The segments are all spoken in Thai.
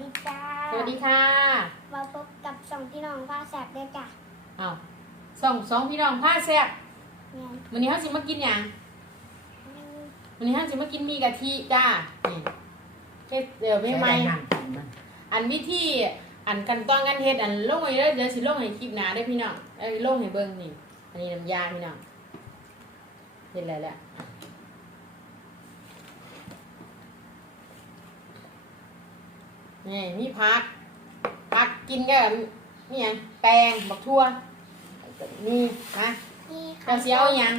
ดีจ้าสวัสดีค่ะมาพบกับสองพี่น้องผ้าแสบด้วยจ้ะเอาสองสองพี่น้องผ้าแซ่บเนี่ยวันนี้เขาสิมากินหยังวันนี้เขาสิมากินมีกะทิจ้านี่เฮ็ดเดี๋ยวไม่ไม่ใส่น้ำกินมันอันวิธีอันกันตอนกันเฮ็ดอันลงไว้เด้อเดี๋ยวสิลงให้คลิปหน้าได้อพี่น้องเอ้ยลงให้เบิ่งนี่ อันนี้น้ำยาพี่น้องเฮ็ดแล้วแหละ นี่มีผักผักกินกับนี่หยังแตงบักทั่วนี่นะนี่เราสิเอาหยัง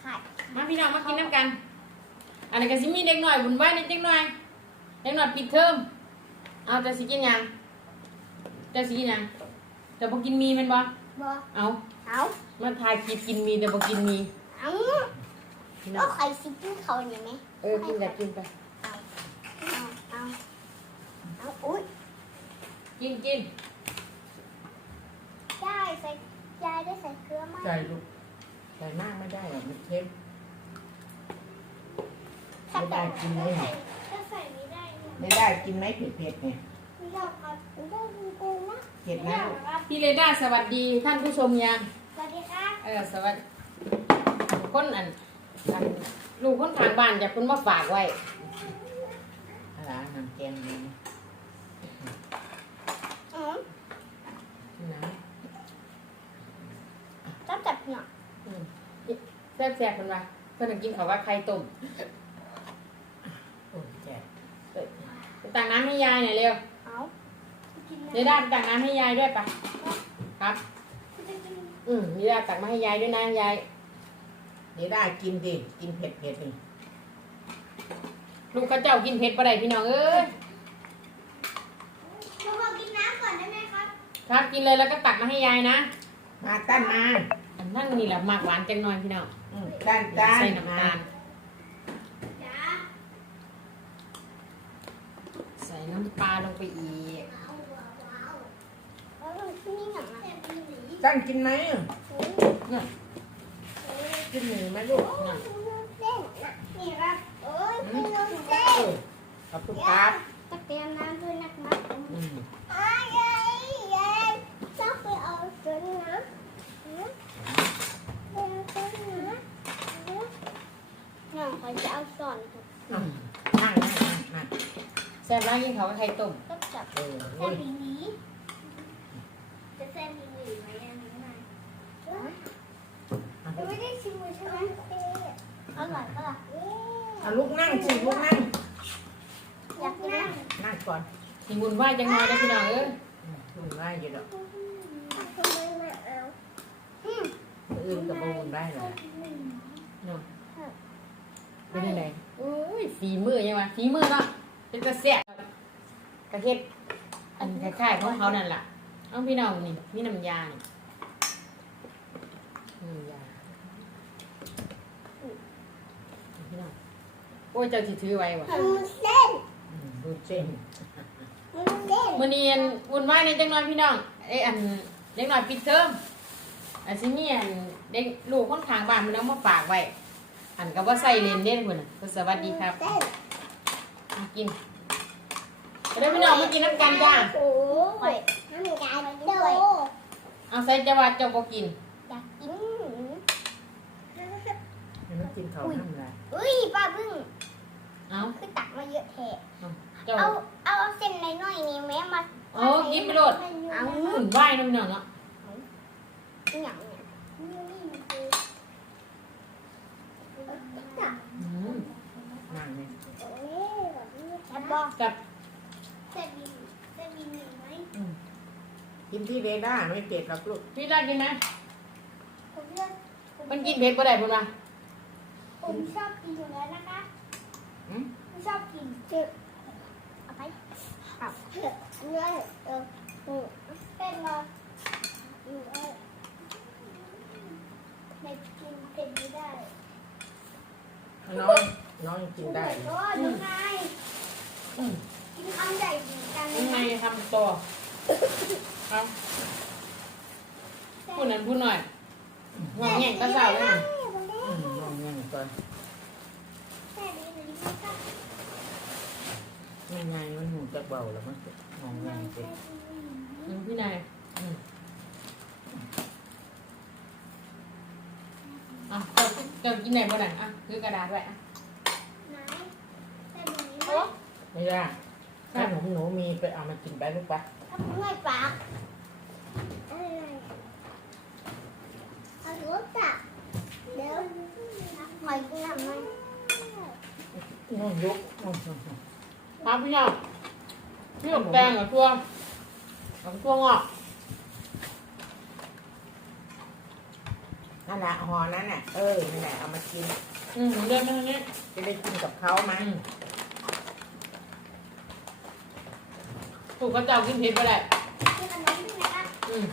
ไข่มาพี่น้องมากินน้ำกันอันนี้ก็สิมีเด็กหน่อยบุญไหว้เด็กหน่อยเด็กหน่อยปิดเทอมเอาจะสิกินหยังจะสิกินหยังแต่บ่กินมีแมันบ่บอเอาเอามาถ่ายคลิปกินมีแต่บ่กินมีเอาพี่น้ก็องไข่ซิกินเขาเนี่ยไหมเออกินแต่กินไปเอาเอา เอาเอาอุ้ยกินกินยายใส่ยายได้ใส่เกลือไหมใส่ลูกใส่มากไม่ได้หรอกมันเค็มถ้าไม่ได้กินไหมถ้าใส่ไม่ได้เนี่ยไม่ได้กินไหมเผ็ดๆเนี่ยไม่ได้ครับไม่ได้จริงๆนะเผ็ดไม่นะได้ลูกครับพี่เรด้าสวัสดีท่านผู้ชมยังสวัสดีครับเออสวัสดีคนอันอันลูกคนทางบ้านจากคุณมาฝากไว้ อะไรน้ำแกงนี่อืม นะจับจับหน่อยอืมแซ่บแซ่บๆคนว่าเพิ่นนะกินเขาวว่าไข่ต้มโอ้ยแจ่ไปตักน้ำให้ยายหน่อยเร็วเอากินนะเดี๋ยวได้ไปตักน้ำให้ยายด้วยปะครับ อืมเดี๋ยวได้ตักมาให้ยายด้วยนะยายเดี๋ยวได้กินดิกินเผ็ดๆนี่ลูกเข้าเจ้ากินเผ็ดปะไดพี่น้องเอ้ย เราขอกินน้ำก่อนได้ไหม ครับครับกินเลยแล้วก็ตักมาให้ยายนะมาตั้นมาอันนั่งนี่แหละหมากหวานจังหน่อยพี่น้องอืมตั้นตั้นใส่น้ำมาตาลจ้าใส่น้ำปลาลงไปอีกแล้วมันที่นี่หนังอะตั้นกินไหมโอ้ยกินหมูไหมลูกโอ้ยเส้นน่ะนี่ครับโอ้ยไม่รู้เอเส้นอขอบคุณครับจะเตรียมน้ำด้วยนะครับ อืม อ้ายยายยายต้องไปเอาส่วนนะหือไปเอาส่วนนะหือ น้องเขาจะเอาส่วนครับอืมนั่งนั่งนั่งนั่งแซ่บร้านกินเขาวกับไข่ต้มก็จับเออเส้โอ้นยดีนี้จะเส้นดีนี้ไหมอันนี้ไหมไม่ได้ชิมเลยใช่ไหมอร่อยปะล่ะเอาลูกนั่งสิลูกนั่ง อยากกินนะนั่งก่อนสิบุญไหว้จังหน่อยนะพี่น้องเอ้ยอืมลุงได้อยู่ดอกทำไมไม่เอา อืมมืออื่นกับบูนได้เลยเนาะ เป็นยังไงโอ้ยฝีมือยังวะฝีมือเนาะเป็นกระแซ่บกระเฮ็ดอันคล้ายๆของเขานั่นล่ะเอาพี่น้องนี่มีน้ำยานี่น้ำยาพี่น้องโอ้ยเจ้าสิถือไว้วะมันเส้นอืมดูเส้นมันเส้นมื้อนี้อันวุ่นวายในจังน้อยพี่น้องเอ้ยอันเด็กน้อยปิดเทอมอันสิมีอันเด็กลูกคนข้างบ้านมันเอามาฝากไว้ อันก็บ่ใส่เลนเด้พุ่นน่ะก็สวัสดีครับเส้นมากินเดี๋ยวพี่น้องมากินน้ำกันจ้าโอ้ยน้ำยาด้วยเอาใส่จะว่าเจ้าบ่กินอยากกินมันไม่กินเขาทำอะไรอุ้ยป้าพึ่งเอาคือตักมาเยอะแท้เจ้าเอาเอาเส้นน้อยๆนี่แม่มาโอ้กินไปโลดเอาหุ่นไหวายน้ำเนาะเนาะอย่างเนี่ยตัก อืม นั่งเนี่ย แอ บบอกกับเส้นมีเส้นมีหนึ่งไหมอืมกินที่เรด้าไม่เผ็ดหรอกลูกพี่ได้กินไหมผมเลือกมันกินเผ็ดบ่ได้พุ่นว่าผมชอบกินอยู่แล้วนะคะอืมผมชอบกินเจอเอาไปเอาเถอะเนื้อเออเออเป็นมาอยู่เออไม่กินเผ็ดไม่ได้น้องน้องยังกินได้ โอ้ยดูไง กินคำใหญ่เหมือนกันยังไงทำต่อเอาพูดนั้นพูดหน่อยงอแงงก็เศร้าเลยนี่อืมน้องยังก่อนแค่นี้เลยนะคะมันไงมันหูจะเบาแล้วมันมองไงสิอืมพี่นายอืมอะเจ้าเจ้ากินไหนบ้างอะคือกระดาษไว้อะ ไหนแต่แบบนี้ไหม ไม่ได้ถ้าหนูหนูมีไปเอามากินไปลูกปะทำไมปากอะไรเอาหัวจับเดี๋ยวหอยกินอะไรนู่นยกนู่นนู่นนู่นครับพี่น้องพี่กับแตงกับตัวกับตัวงอกนั่นแหละห่อนั้นน่ะ เออนั่นแหละเอามากิน อืมเดินมาทางนี้จะได้กินกับเขาไหมอื ถูกกระเจ้ากินเผ็ดไปแหละกินขนมใช่ไหมครับอืม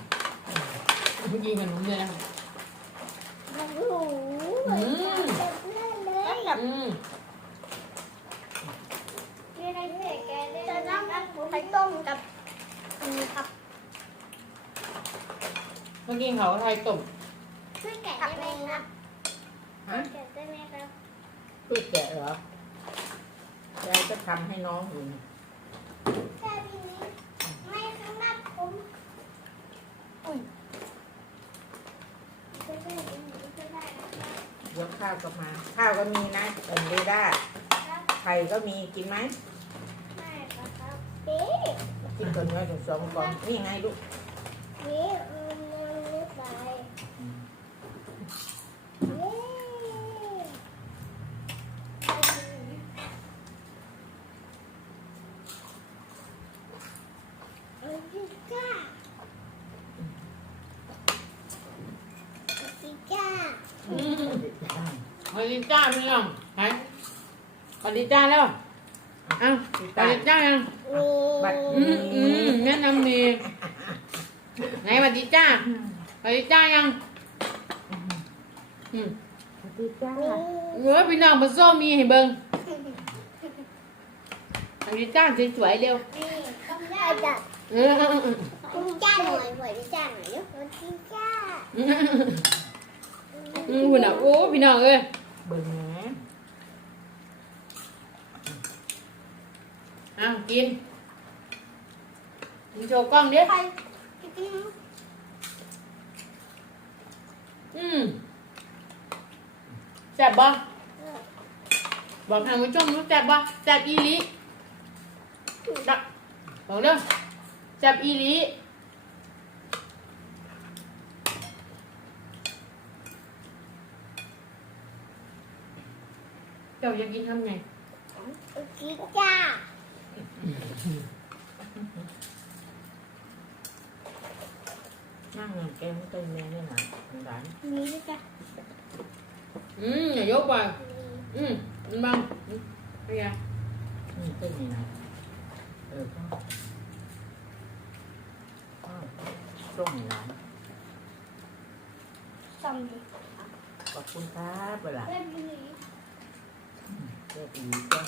กินขนมเลยนะโอ้โหเต็มเลยเลยอืมมีอะไรเผ็ดแกได้จะนั่งไข่ต้มกับอันนี้ครับเมื่อกี้เขาไทยต้มช่วยแกะได้ไหมครับฮะแกะได้ไหมครับช่วยแกะเหรอยายก็ทำให้น้องอยู่นี่ แค่ทีนี้ไม่ข้างหน้าผมอุ้ยจะได้จะได้นะครับ เดี๋ยว ข้าวก็มา ข้าวก็มีนะเอ็นเดด้าครับไข่ก็มีกินไหมไม่ครับเอ๊ะกินก่อนไว้ถึงสองกล่องนี่ไงลูกนี่มันไม่ไปเย้เอาสิจ้าเอาสิจ้า อืม สวัสดีจ้าพี่น้องไหนสวัสดีจ้าแล้วอ้าวสวัสดีจ้ายังบัดอืมอืมแนะนำดีไหนสวัสดีจ้าสวัสดีจ้ายังอืมสวัสดีจ้าเออพี่น้องมาส้มมีให้เบิ่งสวัสดีจ้าสวยๆเร็วนี่ต้องได้จ้ะเออคุณจ้าหน่อยหน่อยดิจ้าหน่อยเดี๋ยวคุณจ้าอืมอืมคุณอะโอ้พี่น้องเอ้ย เบิ่งแหนอ้าวกินกินโชว์กล้องดิใครจะกินอืมแซ่บบ่บอกทางผู้ชมรู้แซ่บบ่แซ่บอีหลีดักบอกเด้อแซ่บอีหลี จ้าจะกินทำไงกินจ้านั่งเงินแกไม่เคยแม่เนี่ยนะหลานนี่ดิจ้าอืมอย่ายกไปอืมมันบังอืมไปไงนี่เป็นยังไงเออก็อ้าวส่งให้หลานซ้ำดิขอบคุณครับเวลา เล่นนี้เรียกอีกก็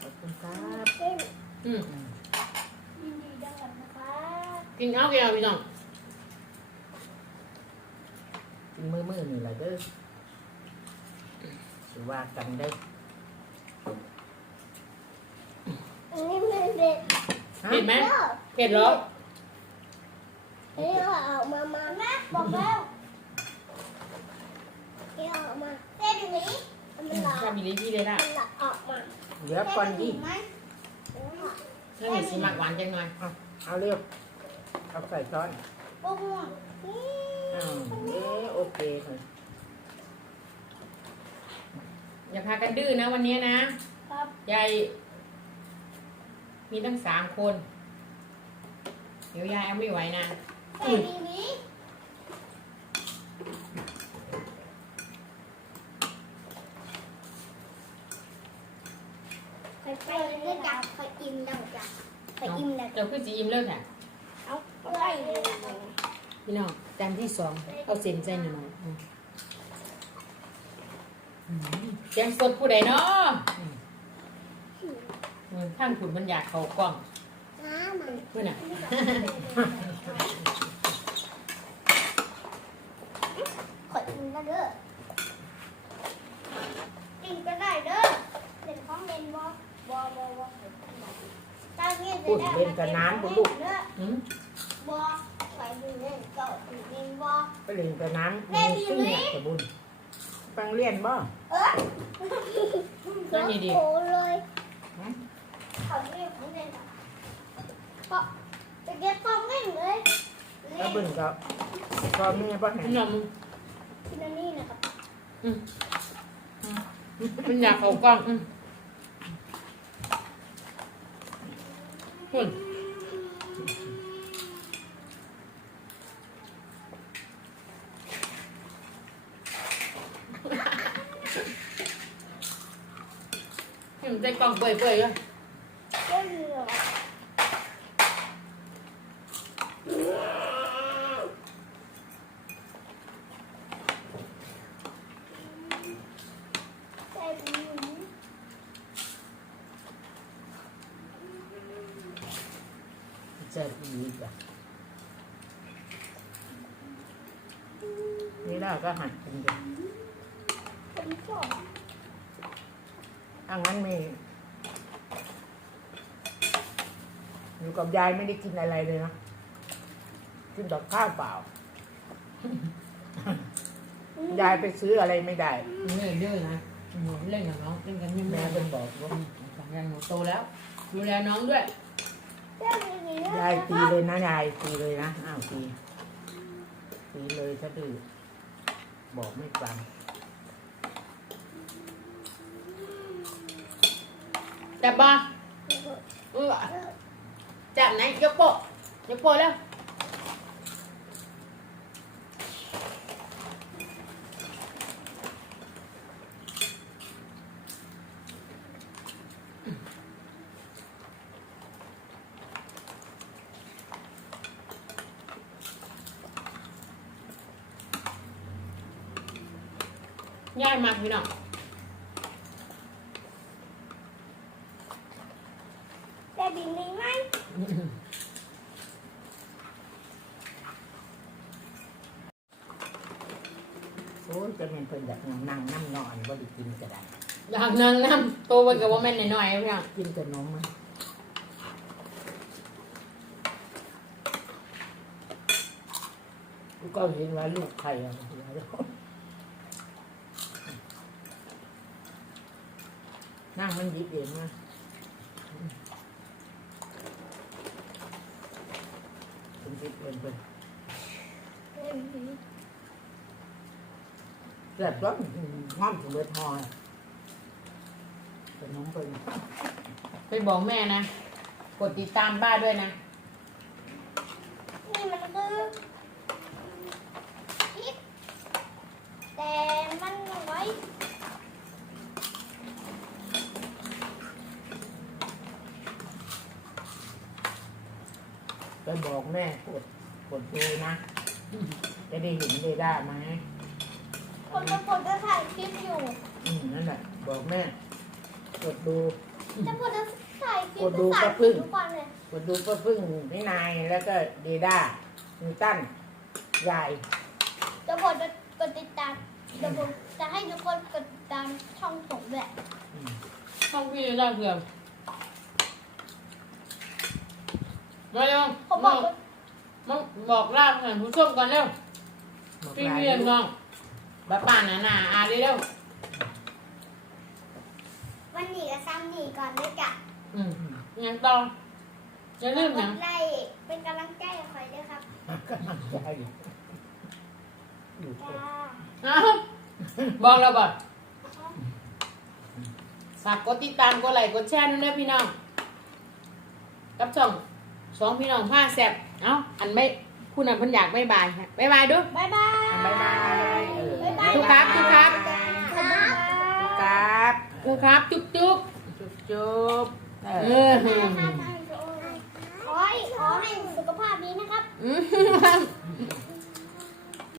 ขอบคุณครับเล่นอืมอืมยินดีดังกันนะคะกินข้าวกินอะไรพี่น้องกินมือมือนี่แหละเด้อสิว่ากันได้อันนี้มันเด็ดฮะเผ็ดไหมเด้อเผ็ดเหรอเฮ้ยเอาออกมามาแม่บอกแล้วเฮ้ยเอาออกมาเล่นนี้ มันหลอกชอบอีหลีพี่เลยล่ะมันหลอกออกมาเดี๋ยวก่อนดิไหมถ้ามีสีหมักหวานจังหน่อยเอาเร็วเอาใส่ช้อนปุ้งนี่อ้าวเอ๊ะโอเคเลยอย่าพากันดื้อนะวันนี้นะ ครับยายมีตั้งสามคน เดี๋ยวยายเอาไม่ไหวนะใส่ดีนี้ไปไปเรื่อยจับไป อิ่มดังจับไปอิ่มดังเดี๋ยวขึ้นสีอิ่มเลิกค่ะเอาไปเลยพี่น้องจานที่สองเอาเส้นใส่หน่อยอืมอืมแกงสดผู้ใดเนาะอืมข้างขุนมันอยากเขากล้องน้ำมันเพื่อนอะขอกินก็เด้อกินก็ได้เด้อเป็นของเล่นบ่บอบอบอตอนนี้ ปุ่นเล่นกับน้ำบุลูกอืมบอไปดูเล่นเก่าดูเล่นบอไปเล่นกับน้ำมันขึ้นเนี่ยกับบุญฟังเรียนบ่เออโอ้เลยเขาเรียกเขาเล่นเพราะจะเก็บกล้องเล่นเลยถ้าบุญก็ก็แม่บ่ให้มันอยากที่นั่นนี่นะครับมันอยากเขากล้องอืมคุณเห็นใจกล้องเปื่อยๆเลย ก็เหลือแต่ดี เจ็บอีกอะนี่เราก็หัดกินกันผมชอบถ้างั้นไม่อยู่กับยายไม่ได้กินอะไรเลยนะกินดอกข้าวเปล่า ยายไปซื้ออะไรไม่ได้เล่นเยอะนะหนูเล่นกับน้องเล่นกันยังแม่แม่เป็นบอกว่าสองอย่างหนูโตแล้ว ดูแลน้องด้วยแต่ดีดีนะ ยายตีเลยนะยายตีเลยนะอ้าวตีตีเลยถ้าดื้อบอกไม่ฟังแต่บ้าเออจับไหนยกโปะยกโปะแล้ว ย่ายมากพี่น้องแต่ดีดีไหมโอ้ยจะเป็นเพิ่นอยากนั่งนั่งนอนบ่ได้กินก็ได้อยากนั่งน้ำโตไปกับว่าแม่นหน่อยๆพี่น้องกินแต่นมมันก็เห็นว่าลูกใครอะางมันหยิบเองนะคุณหยิบเองไป็นแบบว่าห้อมถึงเบิดหอยเป็นน้องเป็นไปบอกแม่นะ กดติดตามบ้านด้วยนะ นี่มันคือพริกแต่มันน้อย ไปบอกแม่กดกดดูนะ จะได้เห็นได้ได้ไหมคนบางคนก็ถ่ายคลิปอยู่อืมนั่นแหละบอกแม่กดดู แต่คนจะถ่ายคลิปกดดูก็ถ่ายกระพึ่ง ทุกวันเลยกดดูเพื่อพึ่งนินายแล้วก็เดด้านิวตันยายจะบอกจะกดติดตามจะบอกจะให้ทุกคนกดติดตามช่องผมด้วย อืม ช่องพี่ได้เพื่อน มาเร็วผมบอกว่ามาบอกลาท่านผู้ชมก่อนเร็วบอกพี่ลาเรียนลูกน้องบ้าป่านน่ะน่ะอาเร็ววันนี้ก็ซ้ำนี่ก่อนด้วยจ้ะอืมยังต้องอย่าลืมกนะดไลค์เป็นกำลังใจให้คอยด้วยครับกำลังใจอยู่อยู่จ้าอ้าวบอกเราบอกฝากกดติดตามกดไลค์กดแชร์ด้วยนะพี่น้องกับช่อง สองพี่น้องผ้าแซ่บเอ้าอันไม่ผู้นั้นเพิ่นอยากบ๊ายบายฮะบ๊ายบายดูบ๊ายบาย บ๊ายบายเออบ๊ายบาย ทุกครับทุกครับครับครับคือครับจุ๊บจุ๊บจุ๊บจุ๊บเอเอออขอให้ขอให้สุขภาพดีนะครับ อืม